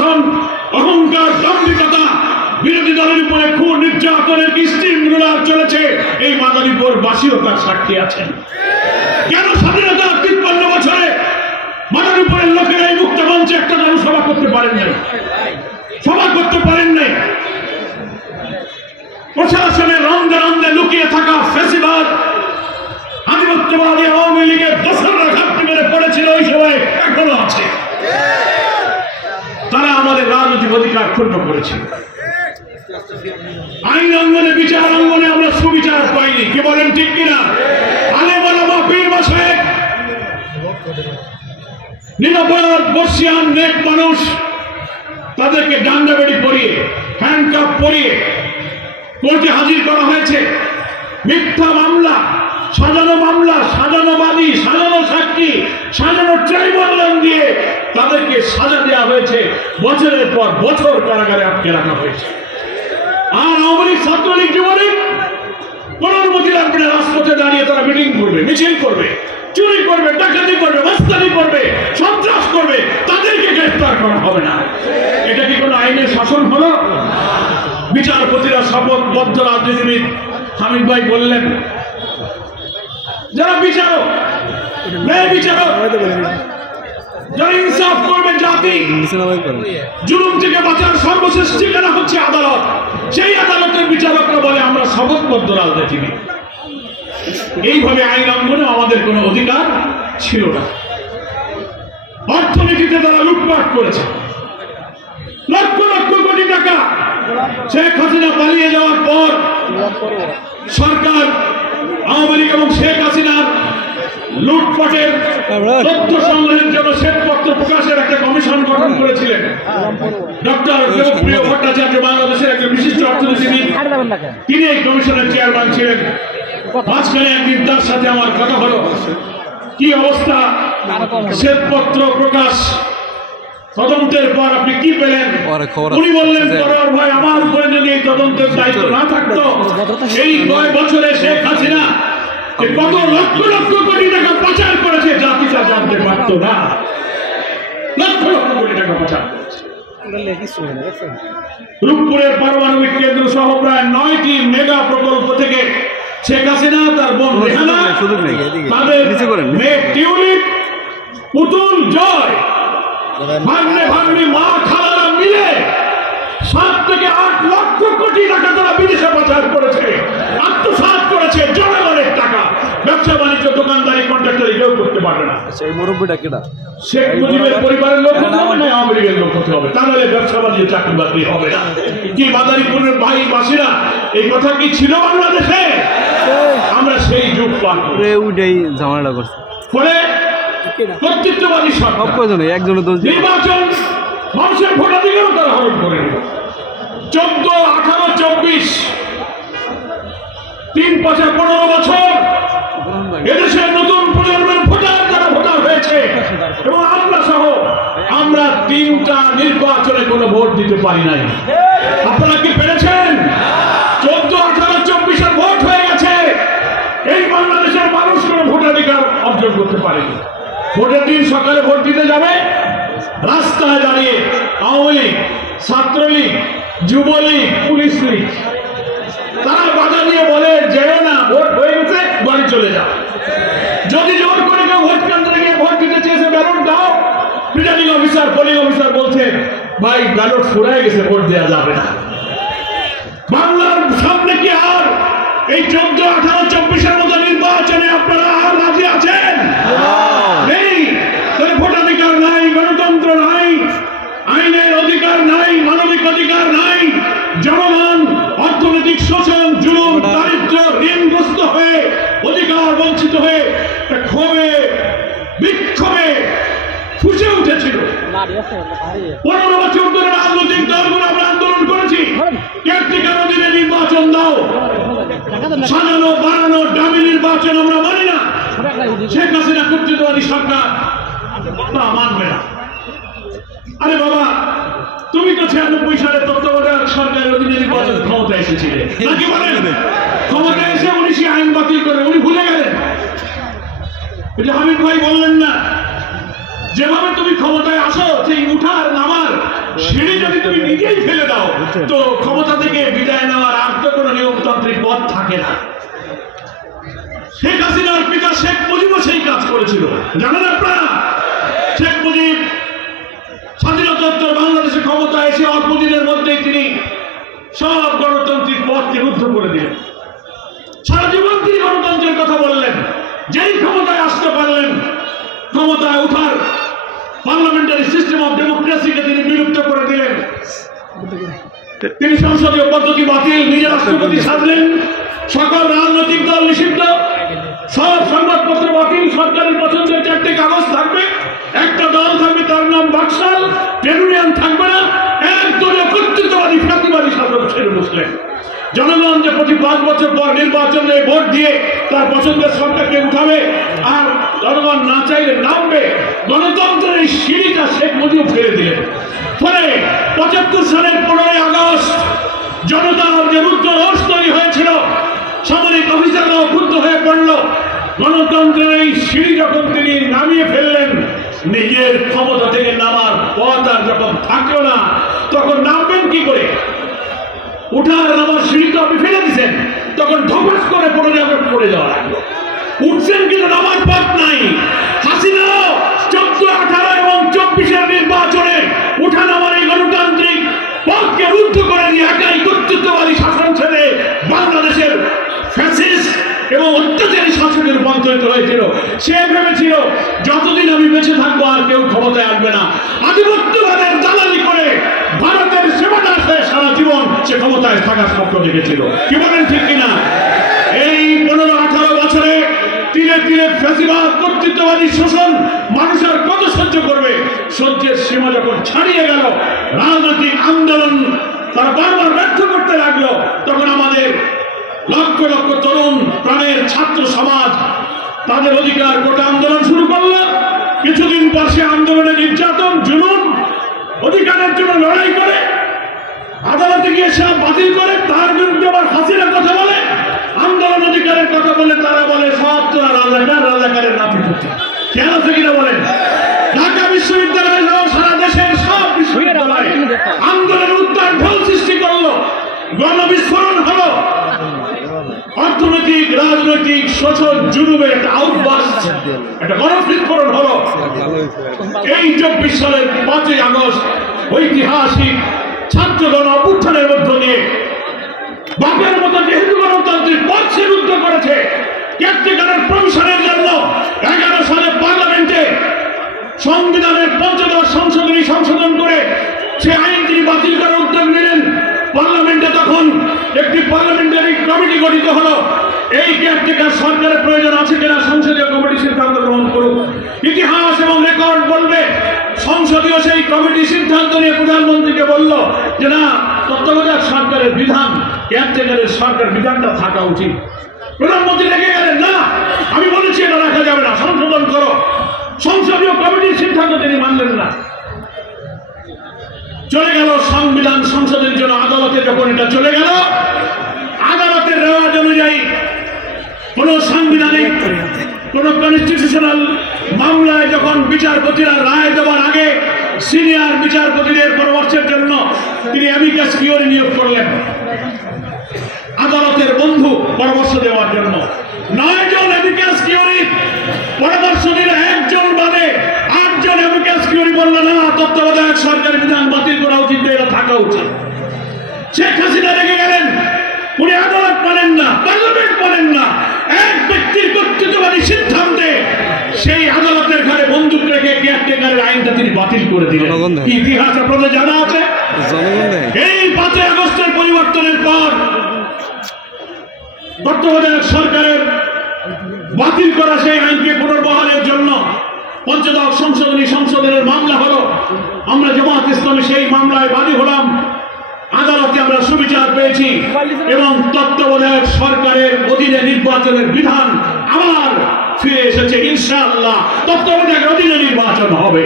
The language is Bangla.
শাসন, অহংকার, দাম্ভিকতা, বিরোধী দলের উপরে খুন নির্যাতনের স্টিম রোলার চলেছে, এই মাদারীপুর বাসীও তার সাক্ষী আছেন। কেন স্বাধীনতার 53 বছরে মাদারীপুরের লোকেরা এই মুক্ত মঞ্চে একটা জনসভা করতে পারেন নাই, সভা করতে পারেন নাই? প্রশাসনের রন্ধে রন্ধে লুকিয়ে থাকা ফ্যাসিবাদ, আধিপত্যবাদী আওয়ামী লীগের দোসররা ঘাটতি মেরে পড়েছিল ওই সময়, এখনো আছে। তারা আমাদের রাজনৈতিক অধিকার ক্ষুণ্ণ করেছিল। আইন অঙ্গনে, বিচার অঙ্গনে আমরা সুবিচার পাইনি, কি বলেন ঠিক কিনা? আলেম ওলামা, পীর মাশায়েখ, নিরপরাধ বর্ষিয়ান নেক মানুষ, তাদেরকে ডান্ডা বেড়ি পরিয়ে, হ্যান্ডকাপ পরিয়ে কোর্টে হাজির করা হয়েছে। মিথ্যা মামলা, সাজানো মামলা, সাজানো বাদী, সাজানো সাক্ষী, সাজানো ট্রাইব্যুনাল দিয়ে তাদেরকে সাজা দেওয়া হয়েছে। বছরের পর বছর কারাগারে আটকে রাখা হয়েছে। আর আওয়ামী লীগ, ছাত্রলীগ, যুবলীগ কোন অনুমতি লাগবে না। রাজপথে দাঁড়িয়ে তারা মিটিং করবে, মিছিল করবে, চুরি করবে, ডাকাতি করবে, মাস্তানি করবে, সন্ত্রাস করবে, তাদেরকে গ্রেফতার করা হবে না। এটা কি কোনো আইনের শাসন হলো? বিচারপতিরা শপথবদ্ধ রাজনীতিবিদ হামিদ ভাই বললেন, যারা বিচারক, ন্যায় বিচারক, যারা ইনসাফ করবে জাতি, জুলুম থেকে বাঁচার সর্বশেষ ঠিকানা হচ্ছে আদালত। সেই আদালতের বিচারকরা বলে আমরা শপথবদ্ধ রাজনীতিবিদ। এইভাবে আইন অঙ্গনে আমাদের কোনো অধিকার ছিল না। অর্থনীতিতে তারা লুটপাট করেছে, লক্ষ লক্ষ কোটি টাকা। শেখ হাসিনা পালিয়ে যাওয়ার পর সরকার, আওয়ামী লীগ এবং শেখ হাসিনার লুটপাটের তথ্য সংগ্রহের জন্য শ্বেতপত্র প্রকাশের একটা কমিশন গঠন করেছিলেন ডক্টর দেবপ্রিয় ভট্টাচার্য, বাংলাদেশের একজন বিশিষ্ট অর্থনীতিবিদ। তিনি এই কমিশনের চেয়ারম্যান ছিলেন। মাঝখানে একদিন তার সাথে আমার কথা হলো, কি অবস্থা শ্বেতপত্র প্রকাশ, তদন্তের পর আপনি কি পেলেন? উনি বললেন, পরোয়ার ভাই, আমার উপরে যদি এই তদন্তের দায়িত্ব না থাকতো, এই 9 বছরে শেখ হাসিনা কত লক্ষ লক্ষ কোটি টাকা পাচার করেছে জাতিটা জানতে পারতো না। লক্ষ লক্ষ কোটি টাকা পাচার করেছে। রূপপুরের পারমাণবিক কেন্দ্র সহ প্রায় 9টি মেগা প্রকল্প থেকে শেখ হাসিনা, তার বোন রেহানা, তাদের মেয়ে টিউলিপ, পুতুল জয়, ভাগ্নে ভাগ্নি মা খালারা মিলে 7 থেকে 8 লক্ষ কোটি টাকা তারা বিদেশে পাচার করেছে, আত্মসাৎ করেছে জনগণের টাকা। ব্যবসা বাণিজ্য, দোকানদারি, কন্ট্রাক্টরি কেউ করতে পারবে না। সেই মুরব্বীটা কেনা শেখ মুজিবের পরিবারের লোক হতে হবে না আওয়ামী লীগের লোক হতে হবে, তা নাহলে ব্যবসা বাণিজ্য, চাকরি বাকরি হবে না। কি মাদারীপুরের ভাই বাসীরা, এই কথা কি ছিল বাংলাদেশে? আমরা সেই যুগ পার করে উঠেই ঝামেলা করছে। ফলে কর্তৃত্ববাদী সরকার একজনের দোষ, নির্বাচন, মানুষের ভোটাধিকার তারা হরণ করে নিল। 14, 18, 24, 3-15 বছর এদেশের নতুন প্রজন্মের ভোটার যারা ভোটার হয়েছে, এবং আমরা সহ, আমরা 3টা নির্বাচনে কোনো ভোট দিতে পারি নাই। আপনারা কি পেরেছেন? 14, 18, 24 ভোট হয়ে গেছে। এই বাংলাদেশের মানুষ কোনো ভোটাধিকার অর্জন করতে পারেনি। ভোটের দিন সকালে ভোট দিতে যাবে, রাস্তায় দাঁড়িয়ে আওয়ামী লীগ, ছাত্রলীগ, যুবলীগ, পুলিশ লীগ তারা বাধা দিয়ে বলে, যেও না, ভোট হয়ে গেছে, বাড়ি চলে যাও। যদি জোর করে কেউ ভোট কেন্দ্রে গিয়ে ভোট দিতে চেয়েছে, ব্যালট দাও, প্রিজাইডিং অফিসার, পোলিং অফিসার বলছে, ভাই ব্যালট ফুরাই গেছে, ভোট দেওয়া যাবে না। বাংলার সামনে কি আর এই 14, 18, 24 মতো নির্বাচনে আপনারা আর রাজি আছেন? নেই। ভোটাধিকার নাই, গণতন্ত্র নাই, আইনের অধিকার নাই, মানবিক অধিকার নাই। জনগণ অর্থনৈতিক শোষণ, জুলুম, দারিদ্র, ঋণগ্রস্ত হয়ে, অধিকার বঞ্চিত হয়ে ক্ষোভে, বিক্ষোভে ফুসে উঠেছিল। 15 বছর ধরে রাজনৈতিক দলগুলো আমরা আন্দোলন করেছি, কেয়ারটেকার অধীনে নির্বাচন দাও, সাজানো বানানো দামি নির্বাচন আমরা মানি না। শেখ হাসিনা কর্তৃত্ববাদী সরকার মানবে না। আরে বাবা, তুমি তো 96 সালে তত্ত্বাবধায়ক সরকারের অধীনে নির্বাচন ক্ষমতা এসেছিলে, নাকি বলেন? ক্ষমতা এসে উনি সেই আইন বাতিল করে উনি ভুলে গেলেন। এটা হামিদ ভাই বললেন না, যেভাবে তুমি ক্ষমতায় আসো, সেই উঠার নামার সিঁড়ি যদি তুমি নিজেই ফেলে দাও তো ক্ষমতা থেকে বিদায় নেওয়ার আর তো কোনো নিয়মতান্ত্রিক পথ থাকে না। শেখ হাসিনার পিতা শেখ মুজিবও সেই কাজ করেছিল, জানেন আপনারা? শেখ মুজিব স্বাধীনতোত্তর বাংলাদেশে ক্ষমতা এসে অল্প দিনের মধ্যেই তিনি সব গণতান্ত্রিক পথকে রুদ্ধ করে দিলেন। সারা জীবন তিনি গণতন্ত্রের কথা বললেন, যেই ক্ষমতায় আসতে পারলেন ক্ষমতায় উঠার পার্লামেন্টারি সিস্টেম অফ ডেমোক্রেসিকে তিনি বিলুপ্ত করে দিলেন। তিনি সংসদীয় পদ্ধতি বাতিল, নিজের রাষ্ট্রপতি সাজলেন, সকল রাজনৈতিক দল নিষিদ্ধ, সব সংবাদপত্র বাতিল, সরকারের পছন্দের 4টে কাগজ থাকবে, একটা দল থাকবে তার নাম বাকশাল, ট্রেড থাকবে না, একদলীয় কর্তৃত্ববাদী ফাঁসিবাদী শাসক ছেড়ে বসলেন। জনগণ যে প্রতি 5 বছর পর নির্বাচনে ভোট দিয়ে তার পছন্দের সরকারকে উঠাবে আর জনগণ না চাইলে নামবে, গণতন্ত্রের এই সিঁড়িটা শেখ মুজিব ফেলে দিলেন। ফলে 75 সালের 15ই আগস্ট জনতার যে রুদ্র রোষ তৈরি হয়েছিল, সামরিক অফিসাররাও ক্ষুব্ধ হয়ে পড়ল। গণতন্ত্রের এই সিঁড়ি যখন তিনি নামিয়ে ফেললেন, নিজের ক্ষমতা থেকে নামার পথ আর যখন থাকলো না, তখন নামবেন কি করে? উঠার নামার সিঁড়ি তো আপনি ফেলে দিচ্ছেন, তখন ধপাস করে পড়ে যাওয়া লাগলো। উঠছেন কিন্তু নামার পথ নাই। হাসিনা 14, 18 এবং 24-এর নির্বাচনে উঠা নামার এই গণতান্ত্রিক পথকে রুদ্ধ করে দিয়ে একাই কর্তৃত্ববাদী শাসন ছেড়ে বাংলাদেশের ফ্যাসিস্ট এবং অত্যাচারী শাসনের রূপান্তরিত হয়েছিল। সে ভেবেছিল যতদিন আমি বেঁচে থাকবো আর কেউ ক্ষমতায় আসবে না। আধিপত্যবাদের দালালি করে ভারতের সেবাদাস হয়ে সারা জীবন সে ক্ষমতায় থাকার স্বপ্ন দেখেছিল। কি বলেন, ঠিক কিনা? এই 15-18 বছরে তিলে তিলে ফ্যাসিবাদ কর্তৃত্ববাদী শোষণ মানুষ আর কত সহ্য করবে? সহ্যের সীমা যখন ছাড়িয়ে গেল, রাজনৈতিক আন্দোলন তারা বারবার ব্যর্থ করতে লাগলো, তখন আমাদের লক্ষ লক্ষ তরুণ প্রাণের ছাত্র সমাজ তাদের অধিকার কোটা আন্দোলন শুরু করলো। কিছুদিন পর সে আন্দোলনে নির্যাতন, জুলুম, অধিকারের জন্য লড়াই করে আদালতে গিয়ে সে বাতিল করে, তার বিরুদ্ধে আবার হাসিনার কথা বলে, আন্দোলন অধিকারের কথা বলে তারা বলে সব তোরা রাজাকারের নাতি পুতি। কেন আছে কিনা বলেন? ঢাকা বিশ্ববিদ্যালয় সহ সারা দেশের সব বিশ্ববিদ্যালয় আন্দোলনের উত্তাল ঢল সৃষ্টি করলো, গণবিস্ফোরণ হলো, অর্থনৈতিক রাজনৈতিক শোষণ জুলুমের একটা আউটবাস্ট, একটা গণবিস্ফোরণ হলো। এই 24 সালের 5ই আগস্ট ঐতিহাসিক ছাত্রগণ অভ্যুত্থানের মধ্য দিয়ে বাপের মতো যেহেতু গণতান্ত্রিক পথ সে রুদ্ধ করেছে, কেয়ারটেকারের প্রমিশনের জন্য 11 সালে পার্লামেন্টে সংবিধানের 15 সংশোধনী সংশোধন করে সে আইন তিনি বাতিল করার উদ্যোগ নিলেন। পার্লামেন্টে তখন একটি পার্লামেন্টারি কমিটি গঠিত হলো। এই কেয়ারটেকার সরকারের প্রয়োজন আছে কিনা সংসদীয় কমিটি সিদ্ধান্ত গ্রহণ করুক। ইতিহাস এবং রেকর্ড বলবে সংসদীয় সেই কমিটি সিদ্ধান্ত নিয়ে প্রধানমন্ত্রীকে বলল যে না, তত্ত্বাবধায়ক সরকারের বিধান, কেয়ারটেকারের সরকার বিধানটা থাকা উচিত। প্রধানমন্ত্রী রেখে গেলেন, না আমি বলেছি এটা রাখা যাবে না, সংশোধন করো। সংসদীয় কমিটির সিদ্ধান্ত তিনি মানলেন না। চলে গেল সংবিধান সংসদের জন্য আদালতে। যখন এটা চলে গেল, আদালতের রেওয়াজ অনুযায়ী কোন সাংবিধানিক কোন কনস্টিটিউশনাল মামলায় যখন বিচারপতিরা রায় দেওয়ার আগে সিনিয়র বিচারপতিদের পরামর্শের জন্য তিনি অ্যামিকাস কিউরি নিয়োগ করলেন আদালতের বন্ধু পরামর্শ দেওয়ার জন্য। 9 জন অ্যামিকাস কিউরি পরামর্শ দিলে, একজন বাদে 8 জন অ্যামিকাস কিউরি বলল না, তত্ত্বাবধায়ক সরকার বিধান বাতিল করা উচিত, এটা থাকা উচিত। শেখ হাসিনা রেখে গেলেন, উনি আদালত মানেন না, পার্লামেন্ট মানেন না, এক ব্যক্তির কর্তৃত্ববাদী সিদ্ধান্তে সেই আদালতের ঘরে বন্দুক রেখে কেয়ারটেকারের আইনটা তিনি বাতিল করে দিলেন। ইতিহাস আপনাদের জানা আছে। এই 5ই আগস্টের পরিবর্তনের পর তত্ত্বাবধায়ক সরকারের বাতিল করা সেই আইনকে পুনর্বহালের জন্য পঞ্চদশ সংশোধনী সংশোধনের মামলা হলো। আমরা জামাত ইসলামী সেই মামলায় বাদী হলাম। আদালতে আমরা সুবিচার পেয়েছি এবং তত্ত্বাবধায়ক সরকারের অধীনে নির্বাচনের বিধান আবার ফিরে এসেছে। ইনশাআল্লাহ তত্ত্বাবধায়ক অধীনে নির্বাচন হবে।